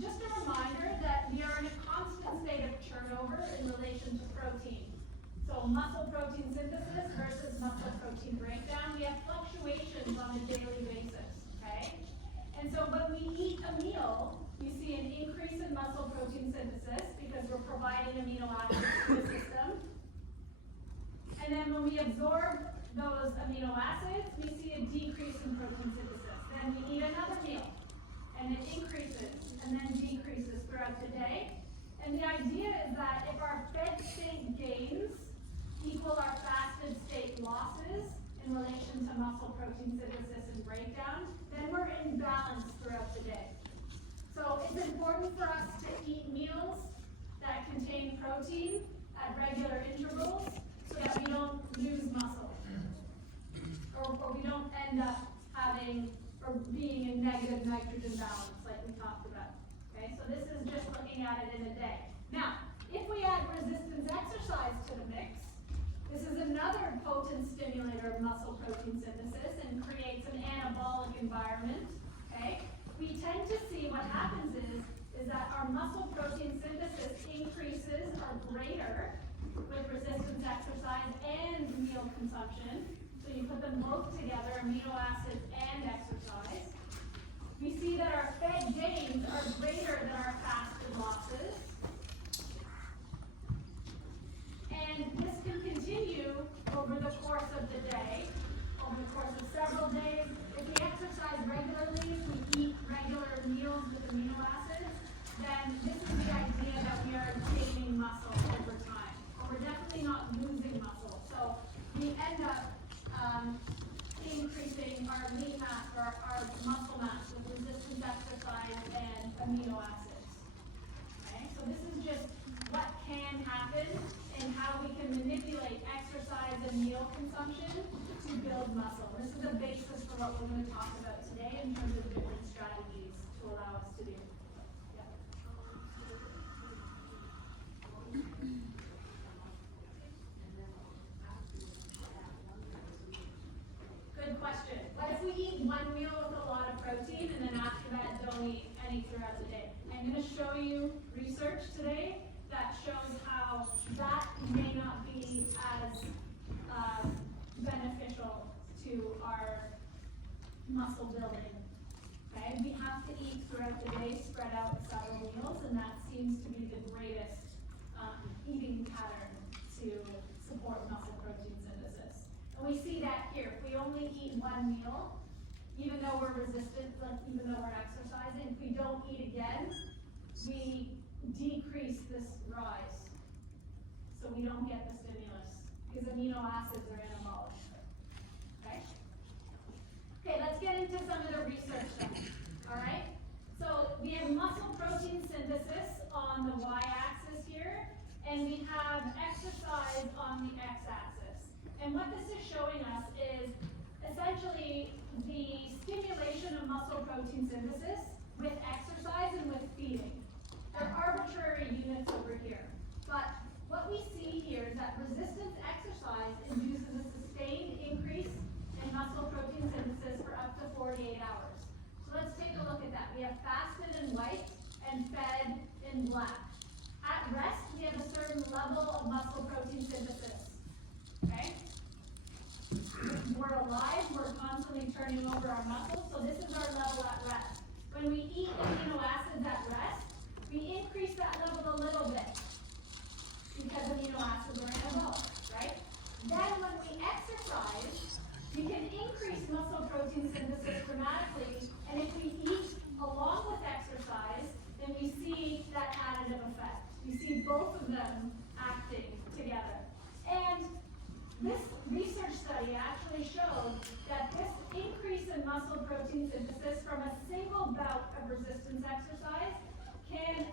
just a reminder that we are in a constant state of turnover in relation to protein. So muscle protein synthesis versus muscle protein breakdown, we have fluctuations on a daily basis, okay? And so when we eat a meal, we see an increase in muscle protein synthesis because we're providing amino acids to the system. And then when we absorb those amino acids, we see a decrease in protein synthesis. Then we eat another meal, and it increases and then decreases throughout the day. And the idea is that if our fed state gains equal our fasted state losses in relation to muscle protein synthesis and breakdown, then we're in balance throughout the day. So it's important for us to eat meals that contain protein at regular intervals so that we don't lose muscle, or we don't end up having or being in negative nitrogen balance like we talked about. Okay, so this is just looking at it in a day. Now, if we add resistance exercise to the mix, this is another potent stimulator of muscle protein synthesis and creates an anabolic environment. Okay, we tend to see what happens is that our muscle protein synthesis increases are greater with resistance exercise and meal consumption. So you put them both together, amino acids and exercise. We see that our fed gains are greater than our fasted losses. And this can continue over the course of the day, over the course of several days. If we exercise regularly, if we eat regular meals with amino acids, then this is the idea that we are gaining muscle over time. Or we're definitely not losing muscle. So we end up increasing our lean mass or our muscle mass with resistance exercise and amino acids. Okay, so this is just what can happen and how we can manipulate exercise and meal consumption to build muscle. This is the basis for what we're going to talk about today in terms of different strategies to allow us to do. Yeah. Good question. What if we eat one meal with a lot of protein and then after that don't eat any throughout the day? I'm going to show you research today that shows how that may not be as beneficial to our muscle building. Okay, we have to eat throughout the day, spread out several meals, and that seems to be the greatest eating pattern to support muscle protein synthesis. And we see that here. If we only eat one meal, even though we're resistant, like even though we're exercising, if we don't eat again, we decrease this rise. So we don't get the stimulus because amino acids are anabolic. Okay? Okay, let's get into some of the research then. All right? So we have muscle protein synthesis on the y-axis here, and we have exercise on the x-axis. And what this is showing us is essentially the stimulation of muscle protein synthesis with exercise and with feeding. They're arbitrary units over here. But what we see here is that resistance exercise induces a sustained increase in muscle protein synthesis for up to 48 hours. So let's take a look at that. We have fasted in white and fed in black. At rest, we have a certain level of muscle protein synthesis. Okay? We're alive, we're constantly turning over our muscles, so this is our level at rest. When we eat amino acids at rest, we increase that level a little bit because amino acids are anabolic, right? Then when we exercise, we can increase muscle protein synthesis dramatically, and if we eat along with exercise, then we see that additive effect. We see both of them acting together. And this research study actually showed that this increase in muscle protein synthesis from a single bout of resistance exercise can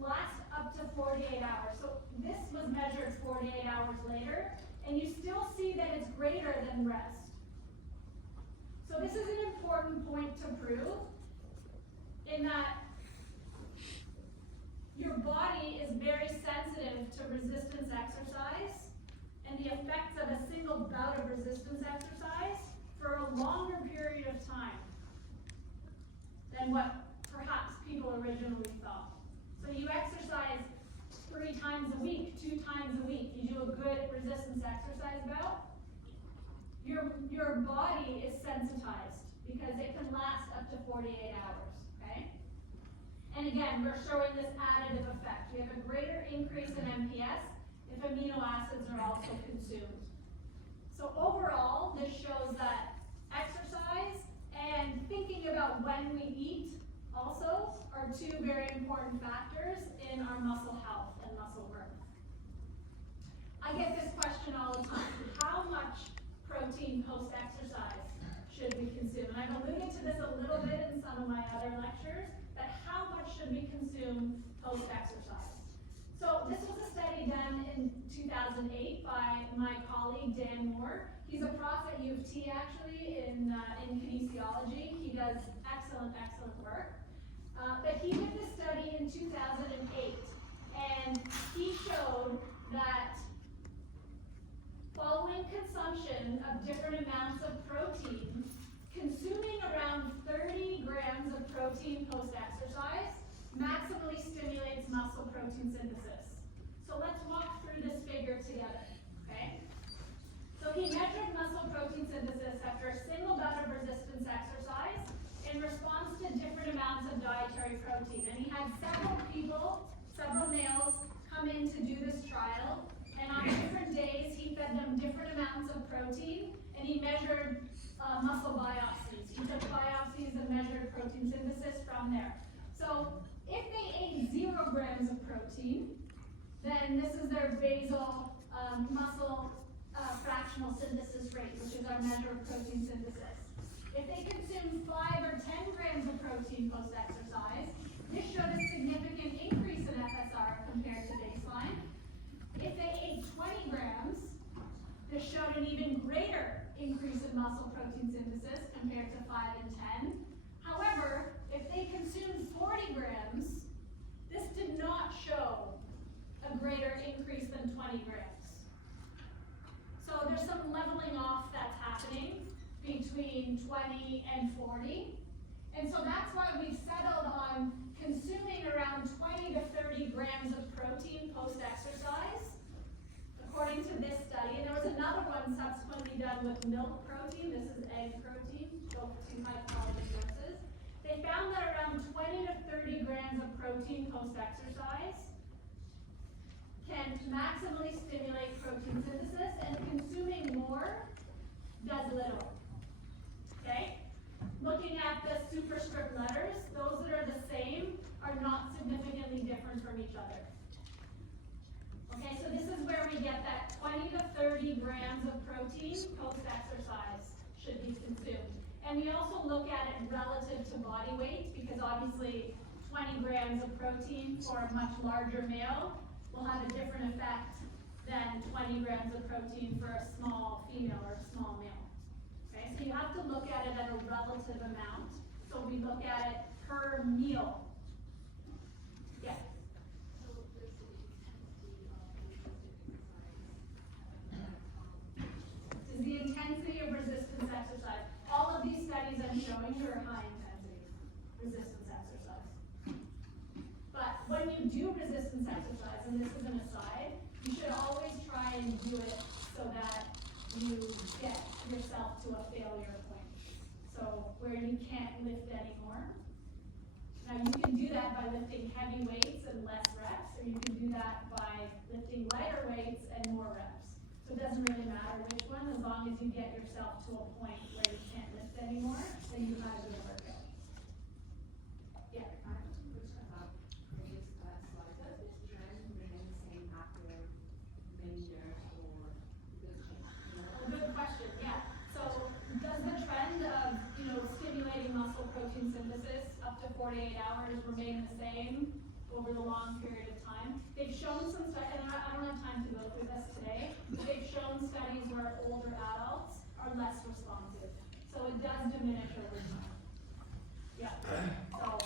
last up to 48 hours. So this was measured 48 hours later, and you still see that it's greater than rest. So this is an important point to prove in that your body is very sensitive to resistance exercise and the effects of a single bout of resistance exercise for a longer period of time than what perhaps people originally thought. So you exercise 3 times a week, 2 times a week, you do a good resistance exercise bout, your body is sensitized because it can last up to 48 hours, okay? And again, we're showing this additive effect. We have a greater increase in MPS if amino acids are also consumed. So overall, this shows that exercise and thinking about when we eat also are 2 very important factors in our muscle health and muscle growth. I get this question all the time. How much protein post-exercise should we consume? And I've alluded to this a little bit in some of my other lectures, that how much should we consume post-exercise? So this was a study done in 2008 by my colleague Dan Moore. He's a prof at U of T actually in kinesiology. He does excellent work. But he did this study in 2008, and he showed that following consumption of different amounts of protein, consuming around 30 grams of protein post-exercise maximally stimulates muscle protein synthesis. So let's walk through this figure together, okay? So he measured muscle protein synthesis after a single bout of resistance exercise in response to different amounts of dietary protein. And he had several males come in to do this trial. And on different days, he fed them different amounts of protein, and he measured muscle biopsies. He took biopsies and measured protein synthesis from there. So if they ate 0 grams of protein, then this is their basal muscle fractional synthesis rate, which is our measure of protein synthesis. If they consumed 5 or 10 grams of protein post-exercise, this showed a significant increase in FSR compared to baseline. If they ate 20 grams, this showed an even greater increase in muscle protein synthesis compared to 5 and 10. However, if they consumed 40 grams, this did not show a greater increase than 20 grams. So there's some leveling off that's happening between 20 and 40. And so that's why we've settled on consuming around 20 to 30 grams of protein post-exercise, according to this study. And there was another one subsequently done with milk protein. This is egg protein, both 2 high-quality sources. They found that around 20 to 30 grams of protein post-exercise can maximally stimulate protein synthesis, and consuming more does little. Okay? Looking at the superscript letters, those that are the same are not significantly different from each other. Okay, so this is where we get that 20 to 30 grams of protein post-exercise should be consumed. And we also look at it relative to body weight, because obviously 20 grams of protein for a much larger male will have a different effect than 20 grams of protein for a small female or a small male. Okay, so you have to look at it at a relative amount. So we look at it per meal. Yeah. Is the intensity of resistance exercise. All of these studies I'm showing you are high intensity resistance exercise. But when you do resistance exercise, and this is an aside, you should always try and do it so that you get yourself to a failure point. So where you can't lift anymore. Now you can do that by lifting heavy weights and less reps, or you can do that by lifting lighter weights and more reps. So it doesn't really matter which one, as long as you get yourself to a point where you can't lift anymore, then you have a good workout. Yeah. Good question, yeah. So does the trend of, stimulating muscle protein synthesis up to 48 hours remain the same over the long period of time? They've shown some studies, and I don't have time to go through this today, but they've shown studies where older adults are less responsive. So it does diminish over time. Yeah. So,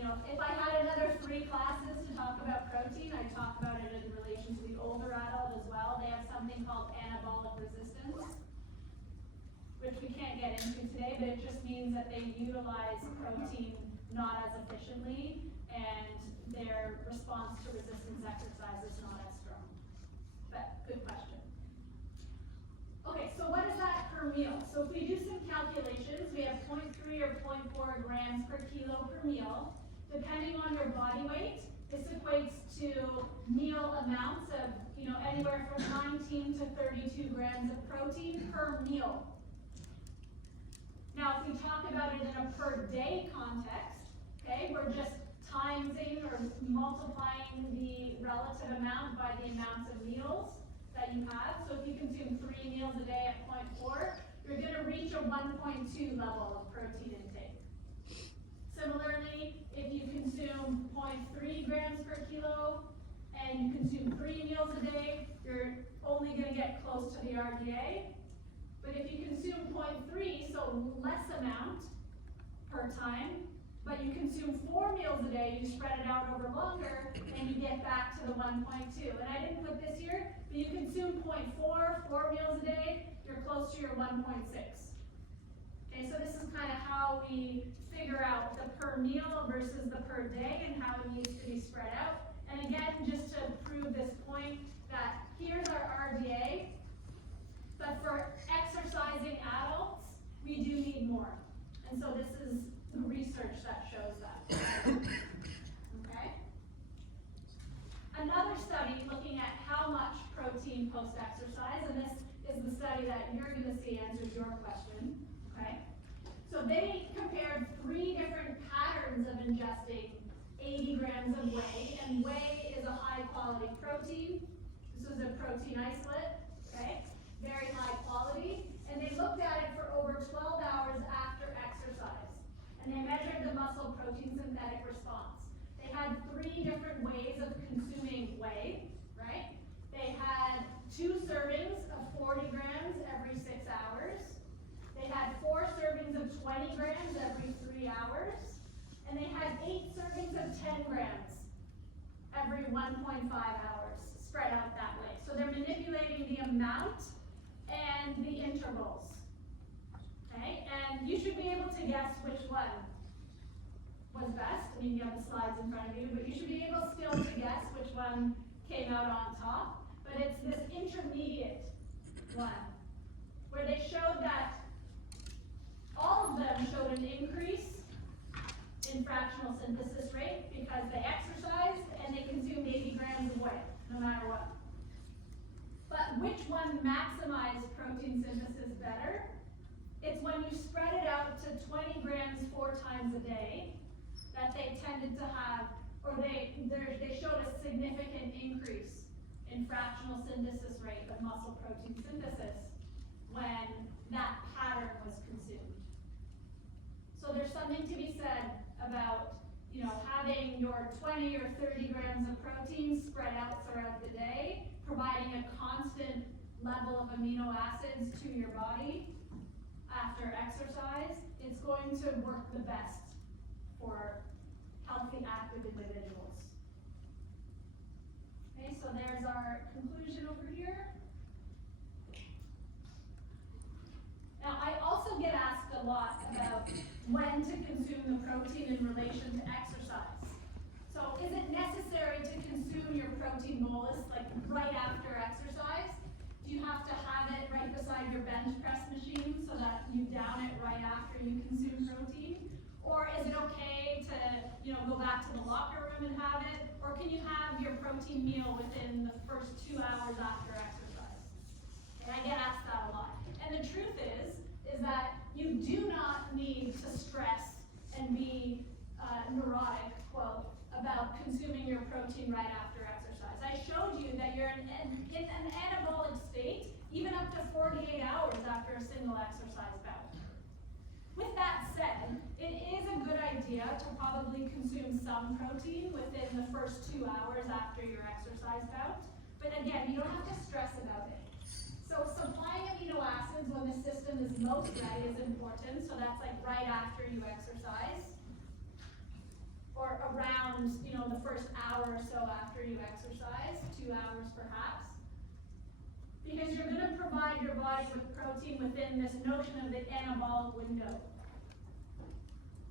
if I had another 3 classes to talk about protein, I'd talk about it in relation to the older adult as well. They have something called anabolic resistance, which we can't get into today, but it just means that they utilize protein not as efficiently. their response to resistance exercise is not as strong. But good question. Okay, so what is that per meal? So if we do some calculations, we have 0.3 or 0.4 grams per kilo per meal. Depending on your body weight, this equates to meal amounts of, anywhere from 19 to 32 grams of protein per meal. Now, if we talk about it in a per day context, okay, we're just timesing or multiplying the relative amount by the amounts of meals that you have. So if you consume 3 meals a day at 0.4, you're going to reach a 1.2 level of protein intake. Similarly, if you consume 0.3 grams per kilo and you consume 3 meals a day, you're only going to get close to the RDA. But if you consume 0.3, so less amount per time, but you consume 4 meals a day, you spread it out over longer, and you get back to the 1.2. And I didn't put this here, but you consume 0.4, 4 meals a day, you're close to your 1.6. Okay, so this is kind of how we figure out the per meal versus the per day and how it needs to be spread out. And again, just to prove this point, that here's our RDA, but for exercising adults, we do need more. And so this is the research that shows that. Okay? Another study looking at how much protein post-exercise, and this is the study that you're going to see answers your question. Okay? So they compared 3 different patterns of ingesting 80 grams of whey, and whey is a high quality protein. This was a protein isolate, okay? Very high quality, and they looked at it for over 12 hours after exercise. And they measured the muscle protein synthetic response. They had 3 different ways of consuming whey, right? They had 2 servings of 40 grams every 6 hours. They had 4 servings of 20 grams every 3 hours. And they had 8 servings of 10 grams every 1.5 hours, spread out that way. So they're manipulating the amount and the intervals. Okay, and you should be able to guess which one was best. I mean, you have the slides in front of you, but you should be able still to guess which one came out on top. But it's this intermediate one, where they showed that all of them showed an increase in fractional synthesis rate because they exercised and they consumed 80 grams of whey, no matter what. But which one maximized protein synthesis better? It's when you spread it out to 20 grams 4 times a day that they tended to have, or they showed a significant increase in fractional synthesis rate of muscle protein synthesis when that pattern was consumed. So there's something to be said about, having your 20 or 30 grams of protein spread out throughout the day, providing a constant level of amino acids to your body after exercise. It's going to work the best for healthy, active individuals. Okay, so there's our conclusion over here. Now, I also get asked a lot about when to consume the protein in relation to exercise. So is it necessary to consume your protein bolus like right after exercise? Do you have to have it right beside your bench press machine so that you down it right after you consume protein? Or is it okay to, go back to the locker room and have it? Or can you have your protein meal within the first 2 hours after exercise? And I get asked that a lot. And the truth is that you do not need to stress and be neurotic, quote, about consuming your protein right after exercise. I showed you that you're in an anabolic state even up to 48 hours after a single exercise bout. With that said, it is a good idea to probably consume some protein within the first 2 hours after your exercise bout. But again, you don't have to stress about it. So supplying amino acids when the system is most ready is important. So that's like right after you exercise, or around, the first hour or so after you exercise, 2 hours perhaps. Because you're going to provide your body with protein within this notion of the anabolic window.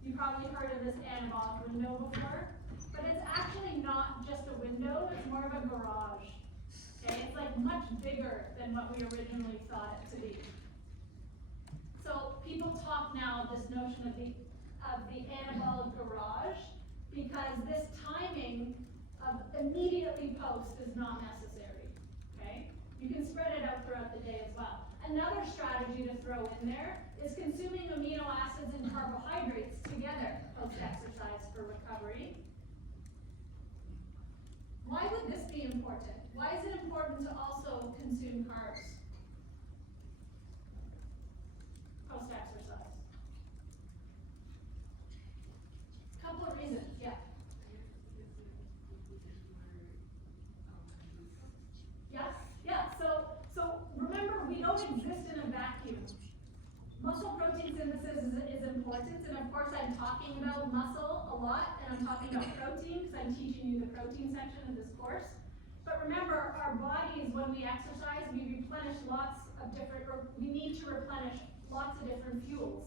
You probably heard of this anabolic window before, but it's actually a garage. Okay, it's like much bigger than what we originally thought it to be. So people talk now of this notion of the anabolic garage, because this timing of immediately post is not necessary. Okay? You can spread it out throughout the day as well. Another strategy to throw in there is consuming amino acids and carbohydrates together post-exercise for recovery. Why would this be important? Why is it important to also consume carbs post-exercise? Couple of reasons, yeah. Yeah, so remember, we don't exist in a vacuum. Muscle protein synthesis is important, and of course I'm talking about muscle a lot, and I'm talking about protein because I'm teaching you the protein section of this course. But remember, our bodies, when we exercise, we replenish lots of different, or we need to replenish lots of different fuels,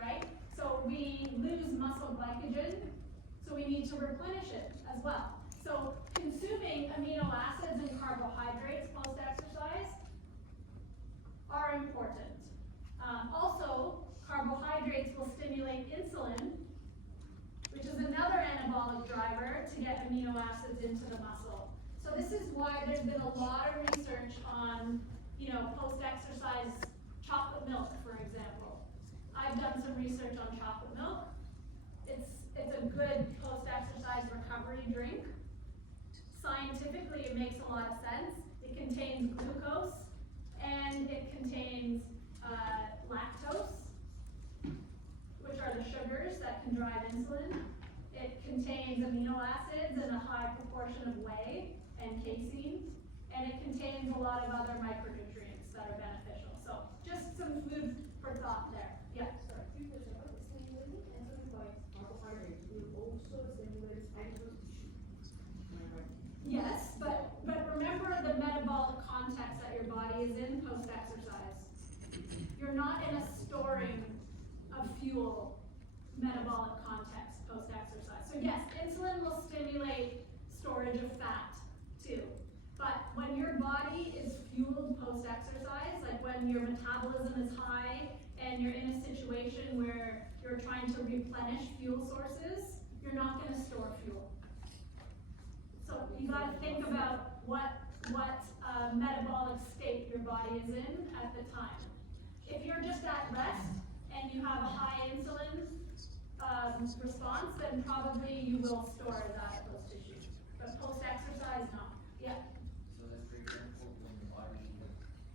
right? So we lose muscle glycogen, so we need to replenish it as well. So consuming amino acids and carbohydrates post-exercise are important. Also, carbohydrates will stimulate insulin, which is another anabolic driver to get amino acids into the muscle. So this is why there's been a lot of research on, post-exercise chocolate milk, for example. I've done some research on chocolate milk. It's a good post-exercise recovery drink. Scientifically, it makes a lot of sense. It contains glucose and it contains lactose, which are the sugars that can drive insulin. It contains amino acids and a high proportion of whey and casein, and it contains a lot of other micronutrients that are beneficial. So just some food for thought there. Yeah. Sorry, few questions. Stimulating insulin by carbohydrates will also stimulate adipose tissue. Am I right? Yes, but remember the metabolic context that your body is in post-exercise. You're not in a storing of fuel metabolic context post-exercise. So yes, insulin will stimulate storage of fat too. But when your body is fueled post-exercise, like when your metabolism is high and you're in a situation where you're trying to replenish fuel sources, you're not going to store fuel. So you got to think about what metabolic state your body is in at the time. If you're just at rest and you have a high insulin response, then probably you will store that adipose tissue. But post-exercise, no. Yeah. So then, for example, when your body,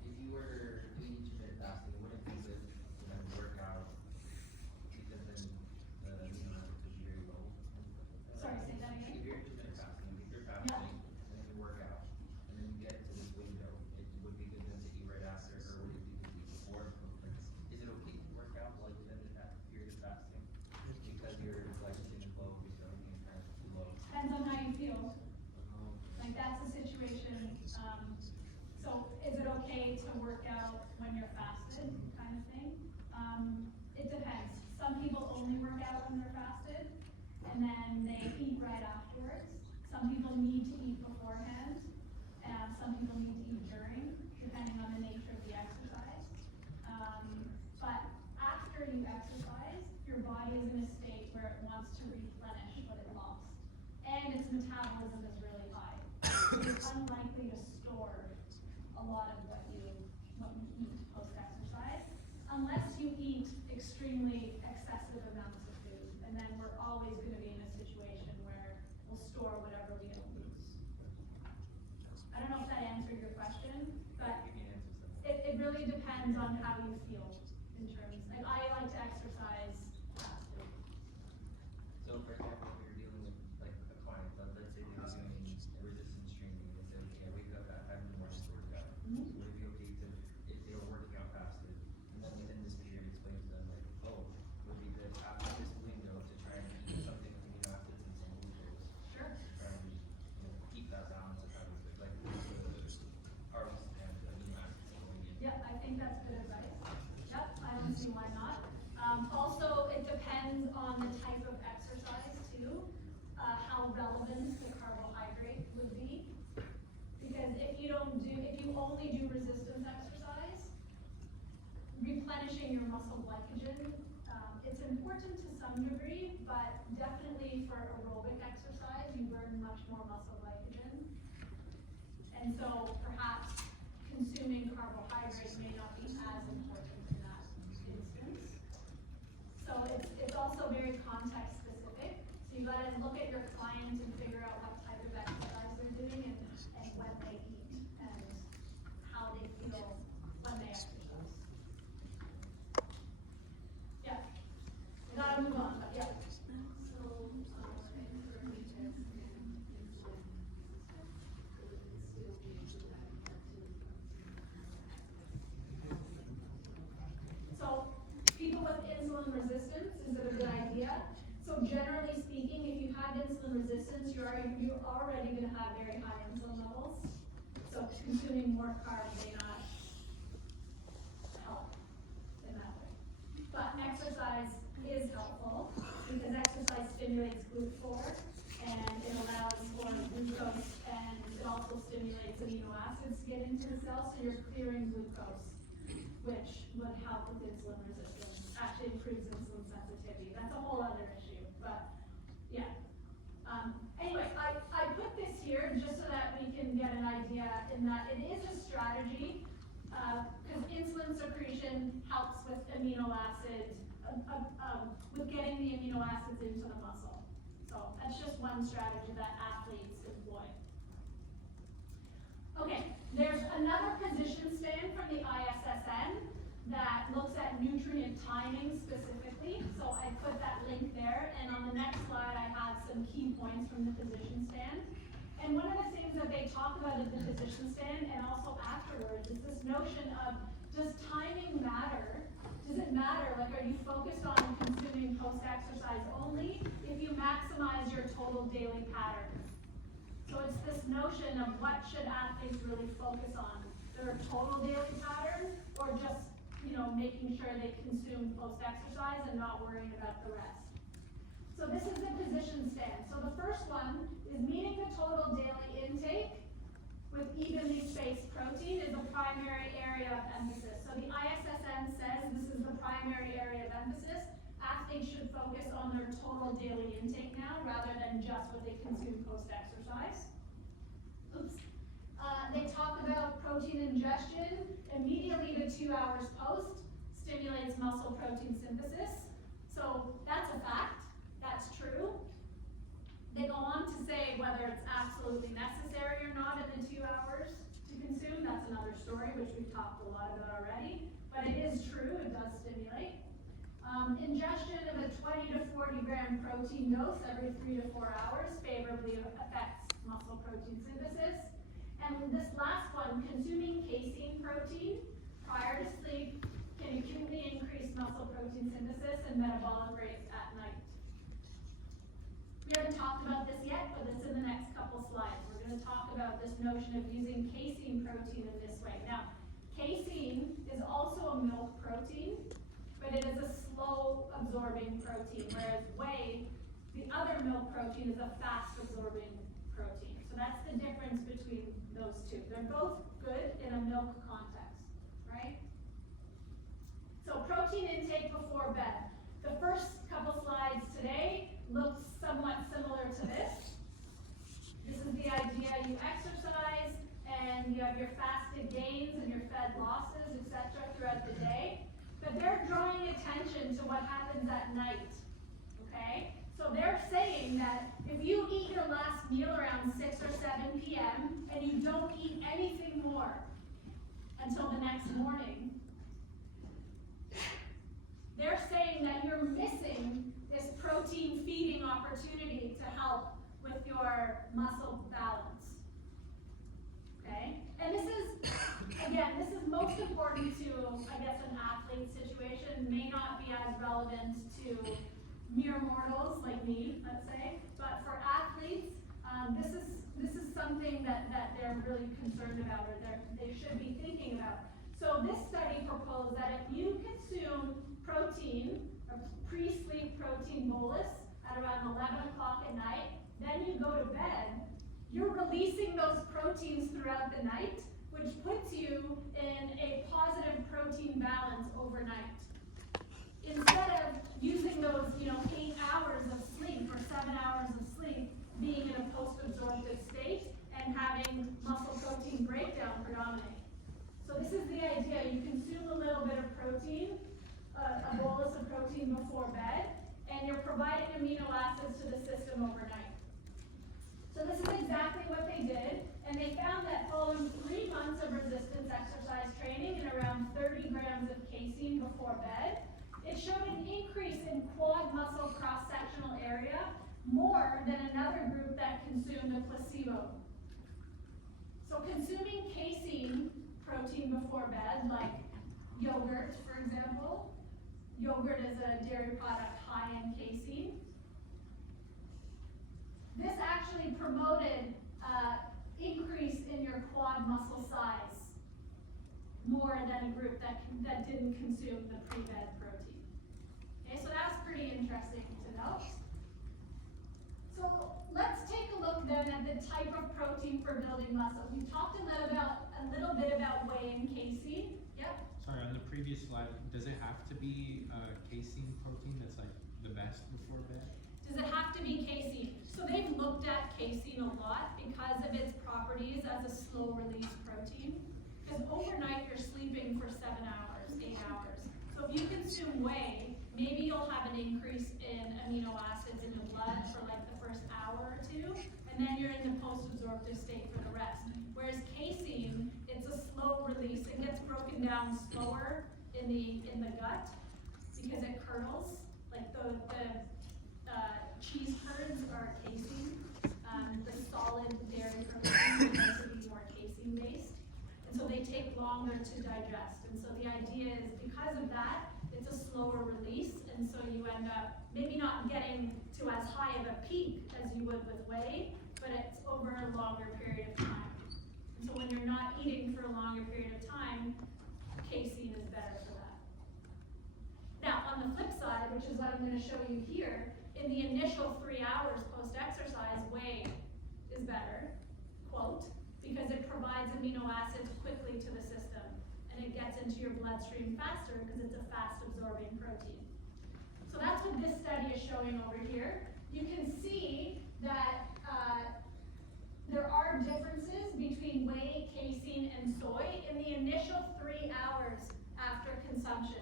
if you were doing intermittent fasting, it wouldn't be good to then work out because then the amino acids would be very low. Sorry, say that again. If you're intermittent fasting, if you're fasting and then you work out and then you get to this window, it would be good then to eat right after, or would it be good to eat before? Like, is it okay to work out while you're in that period of fasting because your glycogen is low, because everything is kind of too low? Depends on how you feel. Like that's a situation. So is it okay to work out when you're fasted, kind of thing? It depends. Some people only work out when they're fasted, and then they eat right afterwards. Some people need to eat beforehand, and some people need to eat during, depending on the nature of the exercise. But after you exercise, your body is in a state where it wants to replenish what it lost, and its metabolism is really high. It's unlikely to store a lot of what you eat post-exercise, unless you eat extremely excessive amounts of food, and then we're always going to be in a situation where we'll store whatever we don't lose. I don't know if that answered your question, but it really depends on how you feel in terms. Like I like to exercise fasted. So, for example, if you're dealing with like a client, let's say they're doing resistance training, and they say, okay, I wake up at 5 in the morning to work out. Mm-hmm. Would it be okay to, if they were working out fasted, and then within this period explain to them like, oh, much more muscle glycogen. And so perhaps consuming carbohydrates may not be as important in that instance. So it's also very context specific. So you gotta look at your client and figure out what type of exercise they're doing and when they eat and how they feel when they exercise. Yeah. We gotta move on, but yeah. So people with insulin resistance, is it a good idea? So generally speaking, if you have insulin resistance, you're already going to have very high insulin levels. So consuming more carbs may not help in that way. But exercise is helpful because exercise stimulates GLUT4 and it allows for glucose and it also stimulates amino acids to get into the cell, so you're clearing glucose, which would help with insulin resistance. Actually improves insulin sensitivity. That's a whole other issue, but yeah. Anyway, I put this here just so that we can get an idea in that it is a strategy because insulin secretion helps with amino acids, with getting the amino acids into the muscle. So that's just one strategy that athletes employ. Okay, there's another position stand from the ISSN that looks at nutrient timing specifically. So I put that link there, and on the next slide I have some key points from the position stand. And one of the things that they talk about at the position stand and also afterwards is this notion of, does timing matter? Does it matter? Like, are you focused on consuming post-exercise only if you maximize your total daily pattern? So it's this notion of what should athletes really focus on, their total daily pattern or just, making sure they consume post-exercise and not worrying about the rest. So this is the position stand. So the first one is meeting the total daily intake with evenly spaced protein is the primary area of emphasis. So the ISSN says this is the primary area of emphasis. Athletes should focus on their total daily intake now rather than just what they consume post-exercise. Oops. They talk about protein ingestion immediately to 2 hours post stimulates muscle protein synthesis. So that's a fact. That's true. They go on to say whether it's absolutely necessary or not in the 2 hours to consume. That's another story, which we've talked a lot about already. But it is true, it does stimulate. Ingestion of a 20 to 40 gram protein dose every 3 to 4 hours favorably affects muscle protein synthesis. And this last one, consuming casein protein prior to sleep can acutely increase muscle protein synthesis and metabolic rates at night. We haven't talked about this yet, but it's in the next couple slides. We're going to talk about this notion of using casein protein in this way. Now, casein is also a milk protein, but it is a slow absorbing protein, whereas whey, the other milk protein, is a fast absorbing protein. So that's the difference between those two. They're both good in a milk context, right? So protein intake before bed. The first couple slides today looks somewhat similar to this. This is the idea: you exercise and you have your fasted gains and your fed losses, etc. throughout the day. But they're drawing attention to what happens at night, okay? So they're saying that if you eat your last meal around 6 or 7 p.m. and you don't eat anything more until the next morning, they're saying that you're missing this protein feeding opportunity to help with your muscle balance, okay? And this is, again, this is most important to, I guess, an athlete situation, may not be as relevant to mere mortals like me, let's say, but for athletes, this is something that they're really concerned about, or they should be thinking about. So this study proposed that if you consume protein, a pre-sleep protein bolus at around 11 o'clock at night, then you go to bed, you're releasing those proteins throughout the night, which puts you in a positive protein balance overnight. Instead of using those, 8 hours of sleep or 7 hours of sleep being in a post-absorption more than another group that consumed a placebo. So consuming casein protein before bed, like yogurt, for example. Yogurt is a dairy product high in casein. This actually promoted increase in your quad muscle size more than a group that didn't consume the pre-bed protein. Okay, so that's pretty interesting to know. So let's take a look then at the type of protein for building muscle. We talked a little bit about whey and casein. Yep. Sorry, on the previous slide, does it have to be casein protein that's like the best before bed? Does it have to be casein? So they've looked at casein a lot because of its properties as a slow release protein. Because overnight you're sleeping for 7 hours, 8 hours. So if you consume whey, maybe you'll have an increase in amino acids in your blood for like the first hour or two, and then you're in the post-absorptive state for the rest. Whereas casein, it's a slow release. It gets broken down slower in the gut because it curdles. Like the cheese curds are casein. The solid dairy protein tends to be more casein based. And so they take longer to digest. And so the idea is because of that, it's a slower release. And so you end up maybe not getting to as high of a peak as you would with whey, but it's over a longer period of time. And so when you're not eating for a longer period of time, casein is better for that. Now, on the flip side, which is what I'm going to show you here, in the initial 3 hours post-exercise, whey is better, quote, because it provides amino acids quickly to the system, and it gets into your bloodstream faster because it's a fast-absorbing protein. So that's what this study is showing over here. You can see that there are differences between whey, casein, and soy in the initial 3 hours after consumption.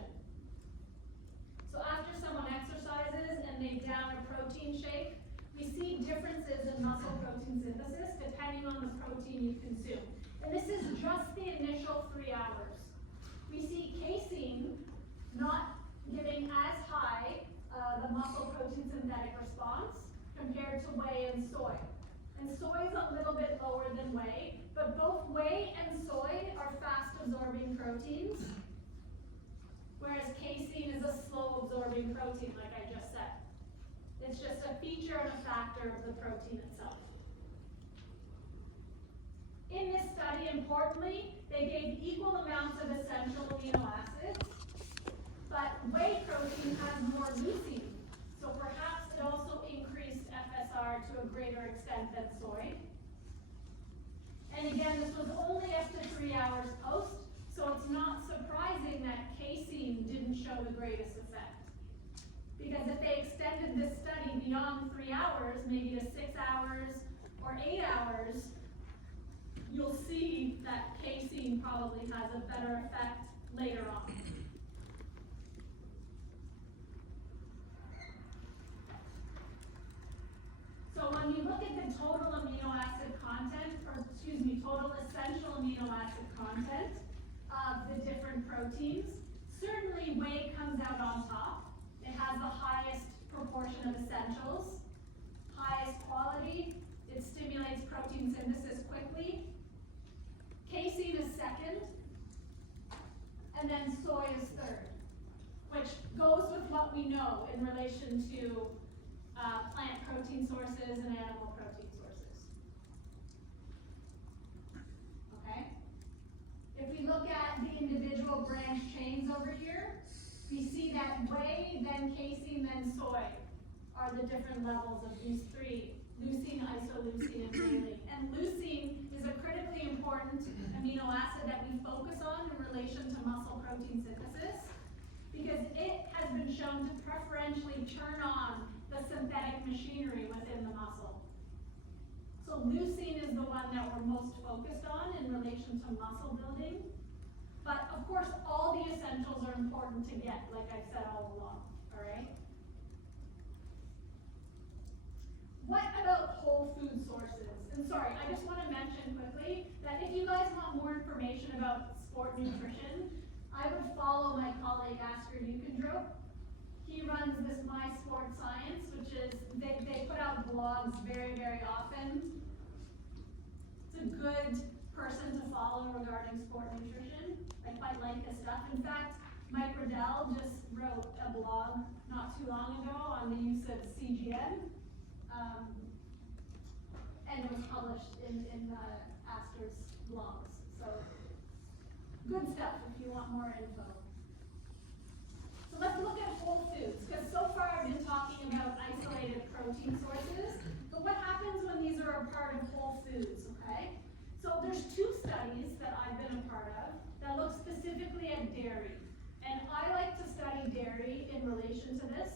So after someone exercises and they down a protein shake, we see differences in muscle protein synthesis depending on the protein you consume. And this is just the initial 3 hours. We see casein not giving as high the muscle protein synthetic response compared to whey and soy. And soy is a little bit lower than whey, but both whey and soy are fast-absorbing proteins, whereas casein is a slow-absorbing protein, like I just said. It's just a feature and a factor of the protein itself. In this study, importantly, they gave equal amounts of essential amino acids, but whey protein has more leucine, so perhaps it also increased FSR to a greater extent than soy. And again, this was only up to 3 hours post, so it's not surprising that casein didn't show the greatest effect. Because if they extended this study beyond 3 hours, maybe to 6 hours or 8 hours, you'll see that casein probably has a better effect later on. So when you look at the total amino acid content, or excuse me, total essential amino acid content of the different proteins, certainly whey comes out on top. It has the highest proportion of essentials, highest quality, it stimulates protein synthesis quickly. Casein is second, and then soy is third, which goes with what we know in relation to plant protein sources and animal protein sources. Okay? If we look at the individual branch chains over here, we see that whey, then casein, then soy are the different levels of these three: leucine, isoleucine, and valine. And leucine is a critically important amino acid that we focus on in relation to muscle protein synthesis, because it has been shown to preferentially turn on the synthetic machinery within the muscle. So leucine is the one that we're most focused on in relation to muscle building. But of course, all the essentials are important to get, like I said all along, all right? What about whole food sources? And sorry, I just want to mention quickly that if you guys want more information about sport nutrition, I would follow my colleague Asker Ukendrop. He he runs this My Sport Science, which is, they put out blogs very, very often. It's a good person to follow regarding sport nutrition. I quite like his stuff. In fact, Mike Riddell just wrote a blog not too long ago on the use of CGN. And it was published in Astor's blogs. So, good stuff if you want more info. So let's look at whole foods, because so far I've been talking about isolated protein sources, but what happens when these are a part of whole foods, okay? So there's two studies that I've been a part of that look specifically at dairy. And I like to study dairy in relation to this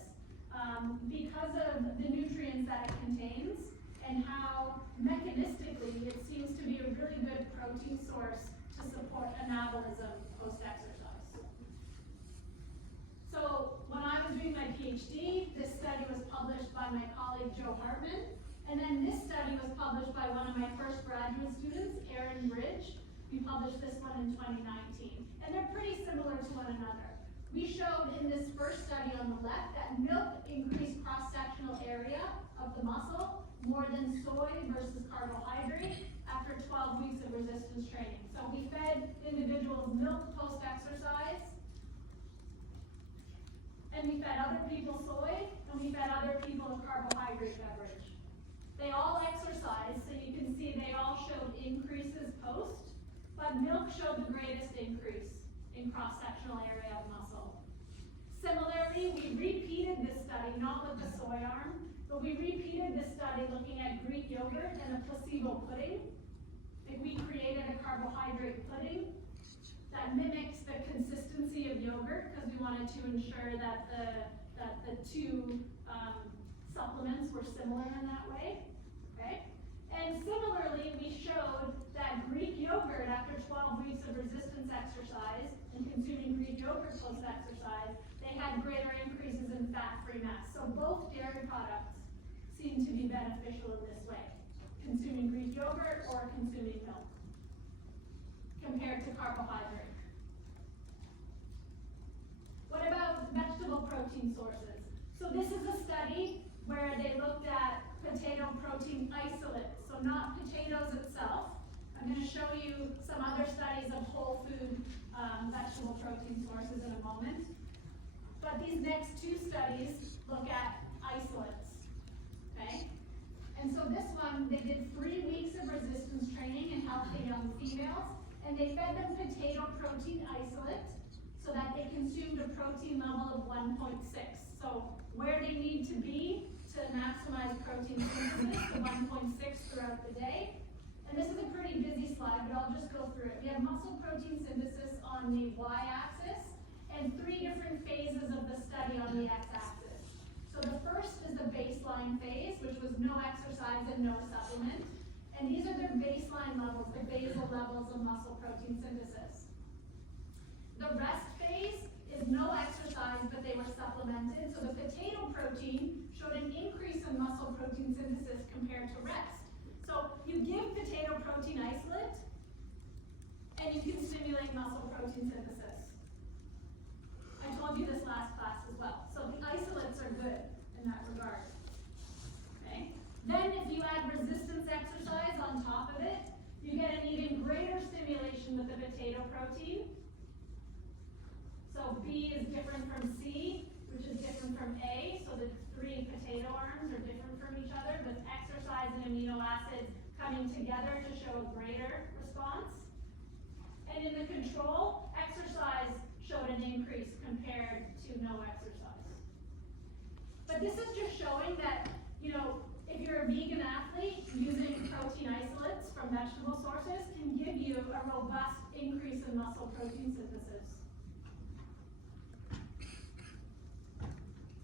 because of the nutrients that it contains and how mechanistically it seems to be a really good protein source to support anabolism post-exercise. So when I was doing my PhD, this study was published by my colleague Joe Hartman, and then this study was published by one of my first graduate students, Erin Bridge. We published this one in 2019, and they're pretty similar to one another. We showed in this first study on the left that milk increased cross-sectional area of the muscle more than soy versus carbohydrate after 12 weeks of resistance training. So we fed individuals milk post-exercise, and we fed other people soy, and we fed other people a carbohydrate beverage. They all exercised, so you can see they all showed increases post, but milk showed the greatest increase in cross-sectional area of muscle. Similarly, we repeated this study, not with the soy arm, but we repeated this study looking at Greek yogurt and a placebo pudding. Like we created a carbohydrate pudding that mimics the consistency of yogurt because we wanted to ensure that the two supplements were similar in that way. Okay? And similarly, we showed that Greek yogurt after 12 weeks of resistance exercise and consuming Greek yogurt post-exercise, they had greater increases in fat-free mass. So both dairy products seem to be beneficial in this way, consuming Greek yogurt or consuming milk, compared to carbohydrate. What about vegetable protein sources? So this is a study where they looked at potato protein isolates, so not potatoes itself. I'm going to show you some other studies of whole food vegetable protein sources in a moment. But these next two studies look at isolates, okay? And so this one, they did 3 weeks of resistance training in healthy young females, and they fed them potato protein isolate so that they consumed a protein level of 1.6. So where they need to be to maximize protein synthesis to 1.6 throughout the day. And this is a pretty busy slide, but I'll just go through it. We have muscle protein synthesis on the y-axis and 3 different phases of the study on the x-axis. So the first is the baseline phase, which was no exercise and no supplement. And these are their baseline levels, the basal levels of muscle protein synthesis. The rest phase is no exercise, but they were supplemented. So the potato protein showed an increase in muscle protein synthesis compared to rest. So you give potato protein isolate, and you can stimulate muscle protein synthesis. I told you this last class as well. So the isolates are good in that regard. Okay? Then if you add resistance exercise on top of it, you get an even greater stimulation with the potato protein. So B is different from C, which is different from A. So the 3 potato arms are different from each other, but exercise and amino acids coming together to show a greater response. And in the control, exercise showed an increase compared to no exercise. But this is just showing that, you know, if you're a vegan athlete, using protein isolates from vegetable sources can give you a robust increase in muscle protein synthesis.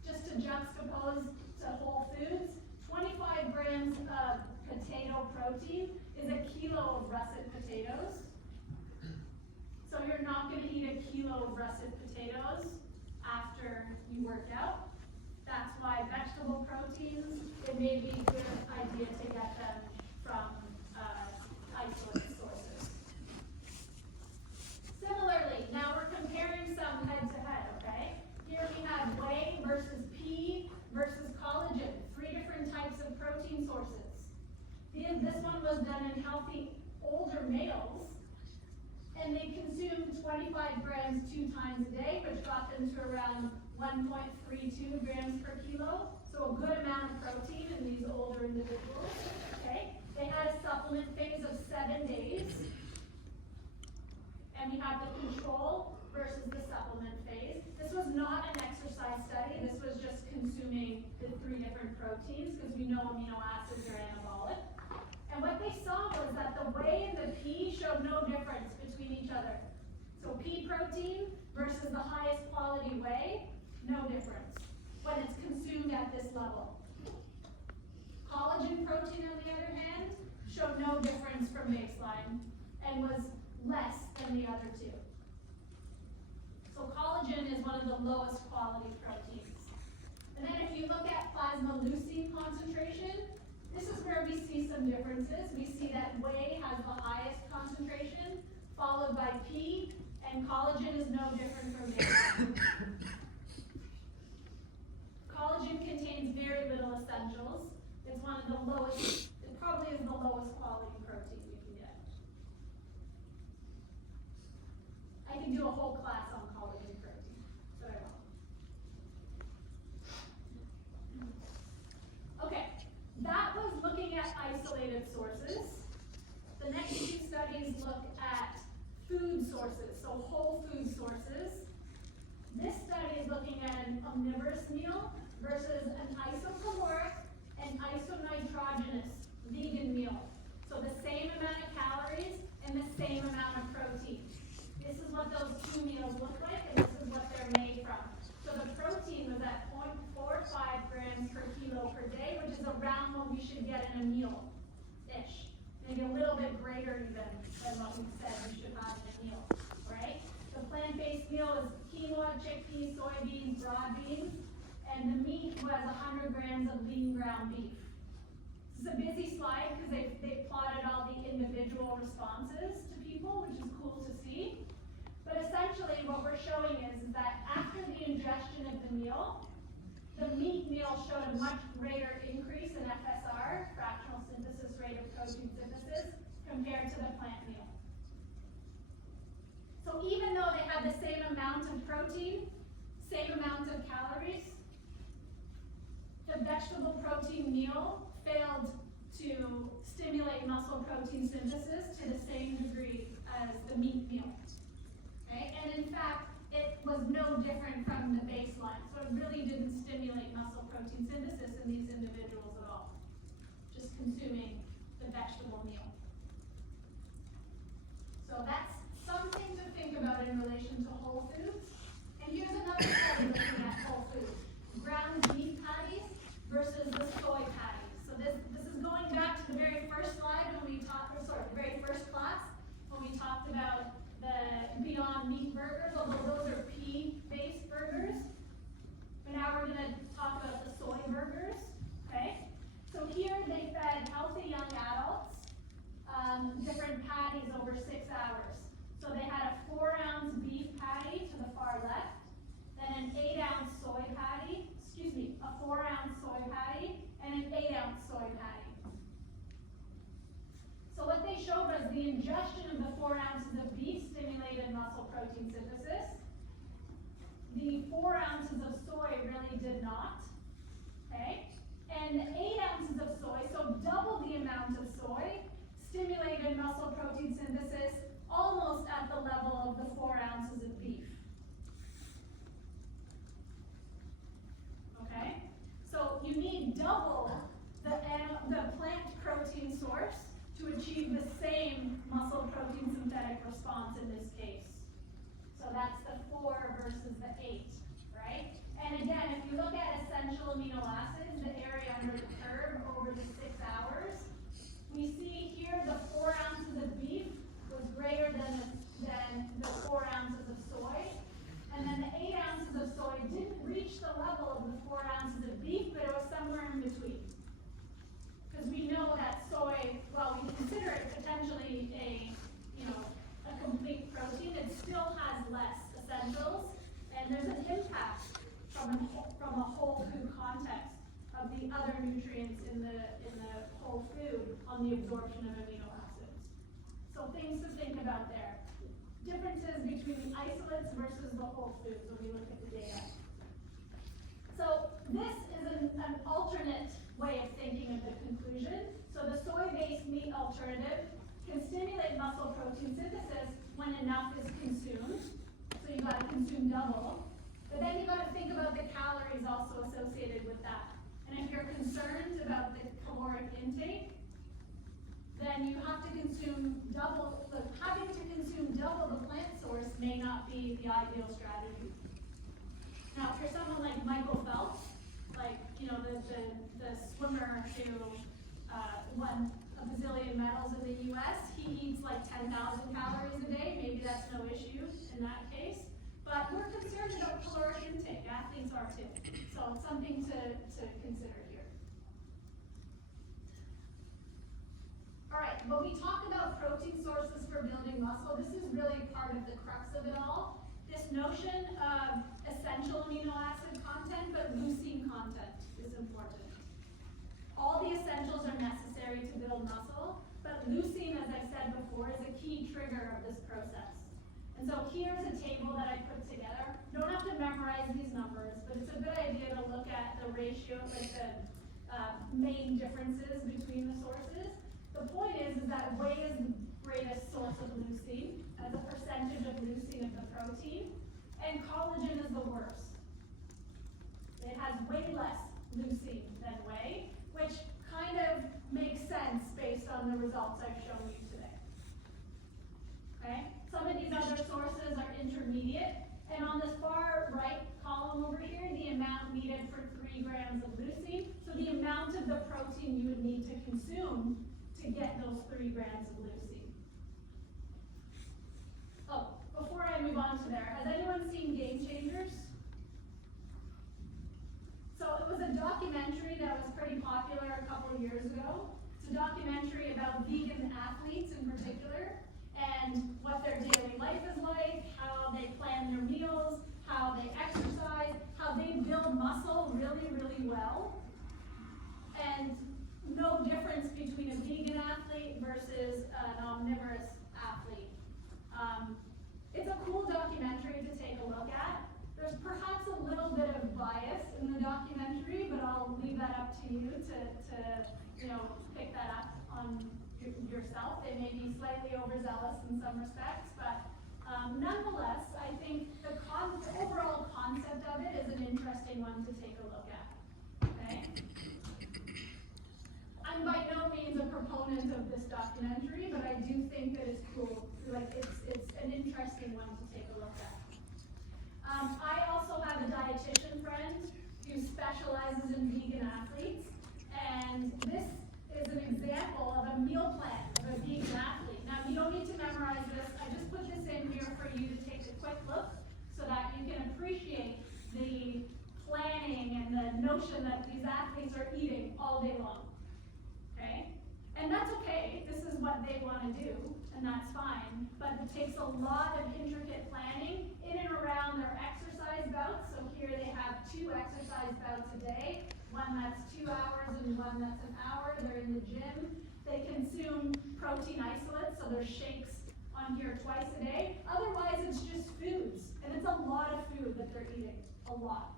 Just to juxtapose to whole foods, 25 grams of potato protein is a kilo of russet potatoes. So you're not going to eat a kilo of russet potatoes after you work out. That's why vegetable proteins, it may be a good idea to get them from isolate sources. Similarly, now we're comparing some head to head, okay? Here we have whey versus This one was done in healthy older males, and they consumed 25 grams 2 times a day, which got them to around 1.32 grams per kilo. So a good amount of protein in these older individuals, okay? They had a supplement phase of 7 days. And we have the control versus the supplement phase. This was not an exercise study. This was just consuming the 3 different proteins because we know amino acids are anabolic. And what they saw was that the whey and the pea showed no difference between each other. So pea protein versus the highest quality whey, no difference when it's consumed at this level. Collagen protein, on the other hand, showed no difference from baseline and was less than the other 2. So collagen is one of the lowest quality proteins. And then if you look at plasma leucine concentration, this is where we see some differences. We see that whey has the highest concentration, followed by pea, and collagen is no different from baseline. Collagen contains very little essentials. It's one of the lowest, it probably is the lowest quality protein you can get. I can do a whole class on collagen protein, but I won't. Okay, that was looking at isolated sources. The next 2 studies look at food sources, so whole food sources. This study is looking at an omnivorous meal versus an isocaloric and isonitrogenous vegan meal. So the same amount of calories and the same amount of protein. This is what those 2 meals look like, and this is what they're made from. So the protein was at 0.45 grams per kilo per day, which is around what we should get in a meal-ish. Maybe a little bit greater even than what we said we should have in a meal, right? The plant-based meal is quinoa, chickpeas, soybeans, broad beans, and the meat was 100 grams of lean ground beef. This is a busy slide because they plotted all the individual responses to people, which is cool to see. But essentially what we're showing is that after the ingestion of the meal, the meat meal showed a much greater increase in FSR, fractional synthesis rate of protein synthesis, compared to the plant meal. So even though they had the same amount of protein, same amount of calories, the vegetable protein meal failed to stimulate muscle protein synthesis to the same degree as the meat meal. Okay? And in fact, it was no different from the baseline. So it really didn't stimulate muscle protein synthesis in these individuals at all. Just consuming the vegetable meal. So that's something to think about in relation to whole foods. And here's another study looking at whole foods. Ground beef patties versus the soy patties. So this is going back to the very first slide when we talked, the very first class, when we talked about the Beyond Meat burgers, although those are pea-based burgers. But now we're gonna talk about the soy burgers, okay? So here they fed healthy young adults different patties over 6 hours. So they had a 4-ounce beef patty to the far left, then an 8-ounce soy patty, a 4-ounce soy patty, and an 8-ounce soy patty. So what they showed was the ingestion of the 4 ounces of beef stimulated muscle protein synthesis. The 4 ounces of soy really did not, okay? And the 8 ounces of soy, so double the amount of soy, stimulated muscle protein synthesis almost at the level of the 4 ounces of beef. Okay? So you need double the plant protein source to achieve the same muscle protein synthetic response in this case. So that's the 4 versus the 8, right? And again, if you look at essential amino acids, the area under the curve over the 6 hours, we see here the 4 ounces of beef was greater than the 4 ounces of soy. And then the 8 ounces of soy didn't reach the level of the 4 ounces of beef, but it was somewhere in between. Because we know that soy, while we consider it potentially a complete protein, it still has less essentials, and there's an impact from a whole food context of the other nutrients in the whole food on on the absorption of amino acids. So things to think about there. Differences between the isolates versus the whole foods when we look at the data. So this is an alternate way of thinking of the conclusion. So the soy-based meat alternative can stimulate muscle protein synthesis when enough is consumed. So you gotta consume double. But then you gotta think about the calories also associated with that. And if you're concerned about the caloric intake, then you have to consume double, having to consume double the plant source may not be the ideal strategy. Now, for someone like Michael Phelps, like, you know, the swimmer who won a bazillion medals in the US, he eats like 10,000 calories a day. Maybe that's no issue in that case. But we're concerned about caloric intake. Athletes are too. So it's something to consider here. All right, when we talk about protein sources for building muscle, this is really part of the crux of it all. This notion of essential amino acid content, but leucine content is important. All the essentials are necessary to build muscle, but leucine, as I said before, is a key trigger of this process. And so here's a table that I put together. You don't have to memorize these numbers, but it's a good idea to look at the ratio, like the main differences between the sources. The point is that whey is the greatest source of leucine, as a percentage of leucine of the protein, and collagen is the worst. It has way less leucine than whey, which kind of makes sense based on the results I've shown you today. Okay? Some of these other sources are intermediate, and on this far right column over here, the amount needed for 3 grams of leucine, so the amount of the protein you would need to consume to get those 3 grams of leucine. Oh, before I move on to there, has anyone seen Game Changers? So it was a documentary that was pretty popular a couple of years ago. It's a documentary about vegan athletes in particular, and what their daily life is like, how they plan their meals, how they exercise, how they build muscle really, really well. And no difference between a vegan athlete versus an omnivorous athlete. It's a cool documentary to take a look at. There's perhaps a little bit of bias in the documentary, but I'll leave that up to you to you know, pick that up on yourself. They may be slightly overzealous in some respects, but nonetheless, I think the overall concept of it is an interesting one to take a look at. Okay? I'm by no means a proponent of this documentary, but I do think that it's cool. Like it's an interesting one to take a look at. I also have a dietitian friend who specializes in vegan athletes, and this is an example of a meal plan of a vegan athlete. Now, you don't need to memorize this. I just put this in here for you to take a quick look so that you can appreciate the planning and the notion that these athletes are eating all day long. Okay? And that's okay. This is what they want to do, and that's fine. But it takes a lot of intricate planning in and around their exercise bouts. So here they have 2 exercise bouts a day. One that's 2 hours and one that's an hour. They're in the gym. They consume protein isolates, so there's shakes on here twice a day. Otherwise, it's just foods, and it's a lot of food that they're eating, a lot.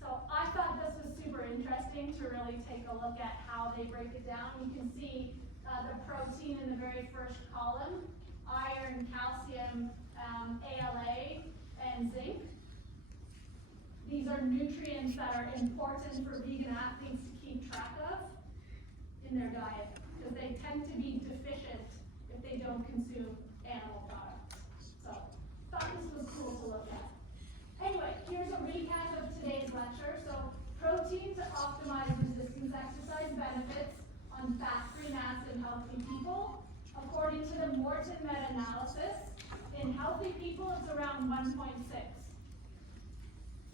So I thought this was super interesting to really take a look at how they break it down. You can see the protein in the very first column, iron, calcium, ALA, and zinc. These are nutrients that are important for vegan athletes to keep track of in their diet, because they tend to be deficient if they don't consume animal products. So, thought this was cool to look at. Anyway, here's a recap of today's lecture. So, protein to optimize resistance exercise benefits on fat-free mass in healthy people. According to the Morton meta-analysis, in healthy people, it's around 1.6.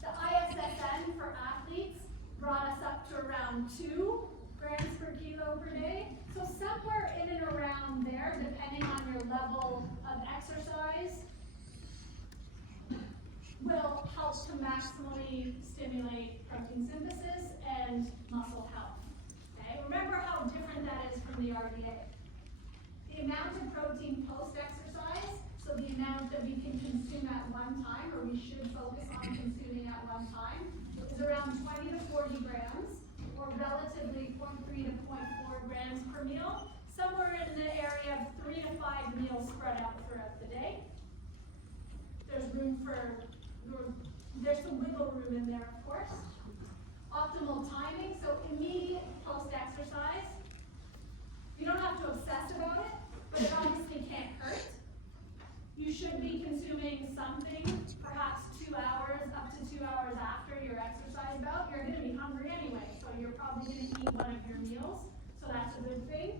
The ISSN for athletes brought us up to around 2 grams per kilo per day. So somewhere in and around there, depending on your level of exercise, will help to maximally stimulate protein synthesis and muscle health. Okay? Remember how different that is from the RDA. The amount of protein post-exercise, so the amount that we can consume at one time, or we should focus on consuming at one time, is around 20 to 40 grams, or relatively 0.3 to 0.4 grams per meal, somewhere in the area of 3 to 5 meals spread out throughout the day. There's some wiggle room in there, of course. Optimal timing, so immediate post-exercise. You don't have to obsess about it, but it obviously can't hurt. You should be consuming something, perhaps 2 hours, up to 2 hours after your exercise bout. You're gonna be hungry anyway, so you're probably gonna eat one of your meals, so that's a good thing.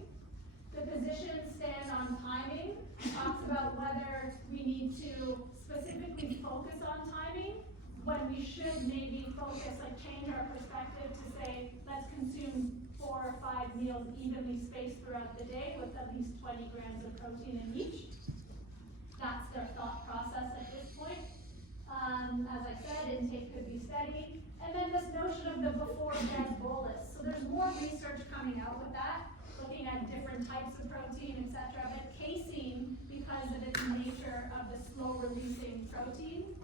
The position stand on timing talks about whether we need to specifically focus on timing, when we should maybe focus, like change our perspective to say, let's consume 4 or 5 meals evenly spaced throughout the day with at least 20 grams of protein in each. That's their thought process at this point. As I said, intake could be steady. And then this notion of the before bed bolus. So there's more research coming out with that, looking at different types of protein, etc. But casein, because of its nature of the slow releasing protein,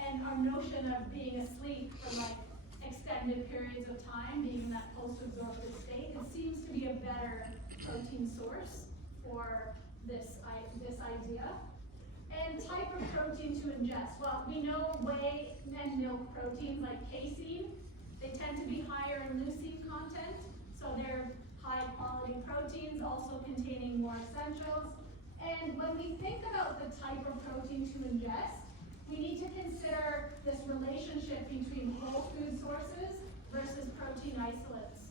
and our notion of being asleep for like extended periods of time, being in that post-absorptive state, it seems to be a better protein source for this idea. And type of protein to ingest. Well, we know whey and milk proteins like casein, they tend to be higher in leucine content, so they're high quality proteins, also containing more essentials. And when we think about the type of protein to ingest, we need to consider this relationship between whole food sources versus protein isolates.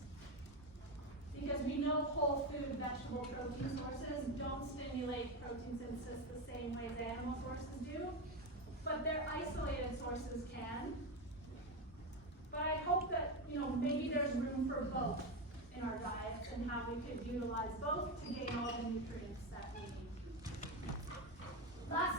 Because we know whole food vegetable protein sources don't stimulate protein synthesis the same way as animal sources do, but their isolated sources can. But I hope that, maybe there's room for both in our diets and how we could utilize both to gain all the nutrients that we need. Last